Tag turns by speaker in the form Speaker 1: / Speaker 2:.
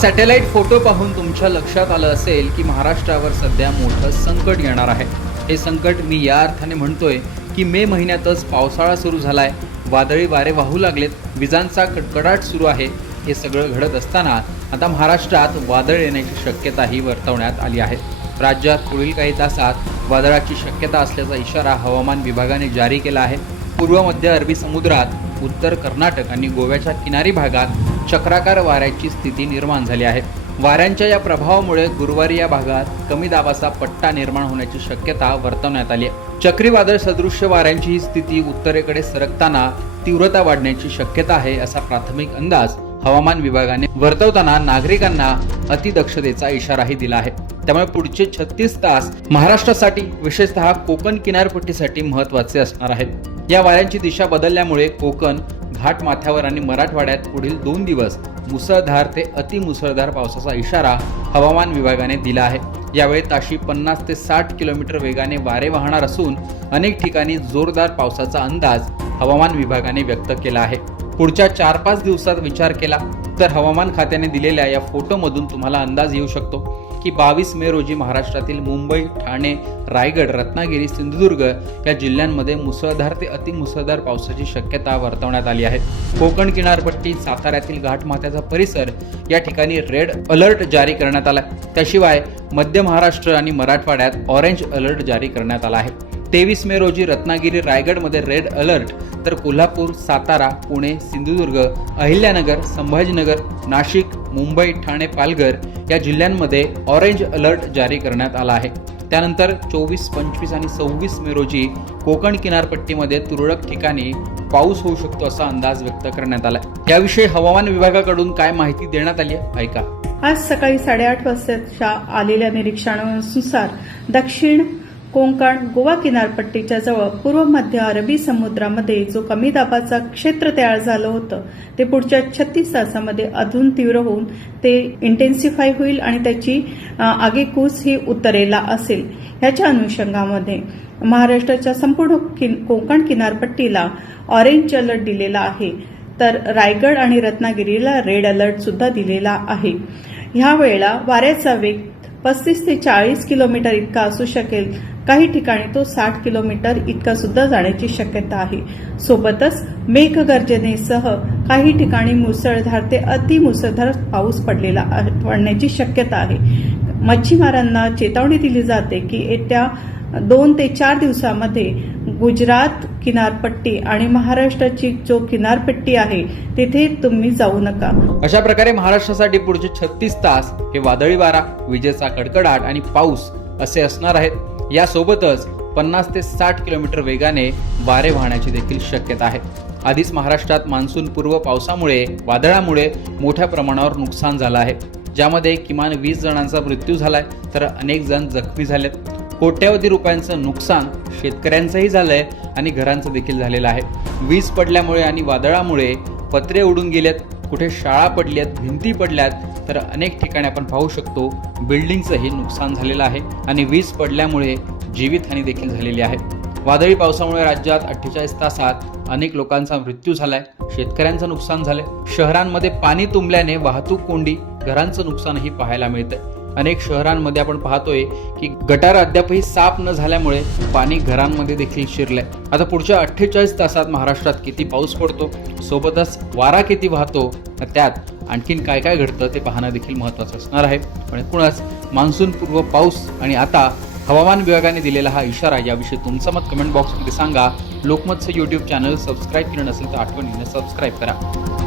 Speaker 1: Satellite photo पाहून तुमच्या लक्षात आलं असेल की महाराष्ट्रावर सध्या मोठं संकट येणार आहे. हे संकट मी या अर्थाने म्हणतोय की मे महिन्यातच पावसाळा सुरू झालाय. वादळी वारे वाहू लागलेत. विजांचा कडकडाट सुरू आहे. हे सगळं घडत असताना आता महाराष्ट्रात वादळ येण्याची शक्यताही वर्तवण्यात आली आहे. राज्यात पुढील काही तासात वादळाची शक्यता असल्याचा इशारा हवामान विभागाने जारी केला आहे. पूर्व मध्य अरबी समुद्रात उत्तर कर्नाटक आणि गोव्याच्या किनारी भागात चक्राकार वाऱ्याची स्थिती निर्माण झाली आहे. वाऱ्यांच्या या प्रभावामुळे गुरुवारी या भागात कमी दाबाचा पट्टा निर्माण होण्याची शक्यता वर्तवण्यात आली आहे. चक्रीवादळ सदृश्य वाऱ्यांची ही स्थिती उत्तरेकडे सरकताना तीव्रता वाढण्याची शक्यता आहे असा प्राथमिक अंदाज हवामान विभागाने वर्तवताना नागरिकांना अतिदक्षतेचा इशाराही दिला आहे. त्यामुळे पुढचे छत्तीस तास महाराष्ट्रासाठी विशेषतः कोकण किनारपट्टीसाठी महत्त्वाचे असणार आहेत. या वाऱ्यांची दिशा बदलल्यामुळे कोकण घाट माथ्यावर आणि मराठवाड्यात पुढील दोन दिवस मुसळधार ते अतिमुसळधार पावसाचा इशारा हवामान विभागाने दिला आहे. यावेळी ताशी पन्नास ते साठ किलोमीटर वेगाने वारे वाहणार असून अनेक ठिकाणी जोरदार पावसाचा अंदाज हवामान विभागाने व्यक्त केला आहे. पुढच्या चार पाच दिवसात विचार केला तर हवामान खात्याने दिलेल्या या फोटोमधून तुम्हाला अंदाज येऊ शकतो की बावीस मे रोजी महाराष्ट्रातील मुंबई ठाणे रायगड रत्नागिरी सिंधुदुर्ग या जिल्ह्यांमध्ये मुसळधार ते अतिमुसळधार पावसाची शक्यता वर्तवण्यात आली आहे. कोकण किनारपट्टी साताऱ्यातील घाटमाथ्याचा परिसर या ठिकाणी रेड अलर्ट जारी करण्यात आला त्याशिवाय मध्य महाराष्ट्र आणि मराठवाड्यात ऑरेंज अलर्ट जारी करण्यात आला आहे. तेवीस मे रोजी रत्नागिरी रायगडमध्ये रेड अलर्ट तर कोल्हापूर सातारा पुणे सिंधुदुर्ग अहिल्यानगर संभाजीनगर नाशिक मुंबई ठाणे पालघर या जिल्ह्यांमध्ये ऑरेंज अलर्ट जारी करण्यात आला आहे. त्यानंतर चोवीस पंचवीस आणि सव्वीस मे रोजी कोकण किनारपट्टीमध्ये तुरळक ठिकाणी पाऊस होऊ शकतो असा अंदाज व्यक्त करण्यात आला याविषयी हवामान विभागाकडून काय माहिती देण्यात आली आहे? ऐका.
Speaker 2: आज सकाळी साडेआठ वाजताच्या आलेल्या निरीक्षणानुसार दक्षिण कोंकण गोवा किनारपट्टीच्या जवळ पूर्व मध्य अरबी समुद्रामध्ये जो कमी दाबाचा क्षेत्र तयार झालं होतं ते पुढच्या छत्तीस तासामध्ये अधून तीव्र होऊन ते इंटेन्सिफाय होईल आणि त्याची अ, आगेकूच ही उत्तरेला असेल. ह्याच्या अनुषंगामध्ये महाराष्ट्राच्या संपूर्ण किन- कोकण किनारपट्टीला ऑरेंज अलर्ट दिलेला आहे. तर रायगड आणि रत्नागिरीला रेड अलर्ट सुद्धा दिलेला आहे. ह्या वेळेला वाऱ्याचा वेग पस्तीस ते चाळीस किलोमीटर इतका असू शकेल. काही ठिकाणी तो साठ किलोमीटर इतका सुद्धा जाण्याची शक्यता आहे. सोबतच मेघगर्जनेसह काही ठिकाणी मुसळधार ते अतिमुसळधार पाऊस पडलेला पडण्याची शक्यता आहे. मच्छीमारांना चेतावणी दिली जाते की येत्या दोन ते चार दिवसामध्ये गुजरात किनारपट्टी आणि महाराष्ट्राची जो किनारपट्टी आहे तिथे तुम्ही जाऊ नका.
Speaker 1: अशा प्रकारे महाराष्ट्रासाठी पुढचे छत्तीस तास हे वादळी वारा विजेचा कडकडाट आणि पाऊस असे असणार आहेत. यासोबतच पन्नास ते साठ किलोमीटर वेगाने वारे वाहण्याची देखील शक्यता आहे. आधीच महाराष्ट्रात मान्सून पूर्व पावसामुळे वादळामुळे मोठ्या प्रमाणावर नुकसान झालं आहे. ज्यामध्ये किमान वीस जणांचा मृत्यू झालाय तर अनेक जण जखमी झालेत. कोट्यावधी रुपयांचं नुकसान शेतकऱ्यांचंही झालंय आणि घरांचं देखील झालेलं आहे. वीज पडल्यामुळे आणि वादळामुळे पत्रे उडून गेलेत. कुठे शाळा पडल्यात भिंती पडल्यात तर अनेक ठिकाणी आपण पाहू शकतो बिल्डिंगचंही नुकसान झालेलं आहे आणि वीज पडल्यामुळे जीवितहानी देखील झालेली आहे. वादळी पावसामुळे राज्यात अठ्ठेचाळीस तासात अनेक लोकांचा मृत्यू झालाय शेतकऱ्यांचं नुकसान झालंय. शहरांमध्ये पाणी तुंबल्याने वाहतूक कोंडी घरांचं नुकसानही पाहायला मिळतंय. अनेक शहरांमध्ये आपण पाहतोय की गटार अद्यापही साफ न झाल्यामुळे पाणी घरांमध्ये देखील शिरलंय. आता पुढच्या अठ्ठेचाळीस तासात महाराष्ट्रात किती पाऊस पडतो सोबतच वारा किती वाहतो त्यात आणखीन काय काय घडतं ते पाहणं देखील महत्त्वाचं असणार आहे. पण एकूणच मान्सून पूर्व पाऊस आणि आता हवामान विभागाने दिलेला हा इशारा याविषयी तुमचं मत कमेंट बॉक्समध्ये सांगा. लोकमतचं यूट्यूब चॅनल सबस्क्राईब केलं नसेल तर आठवणीने सबस्क्राईब करा.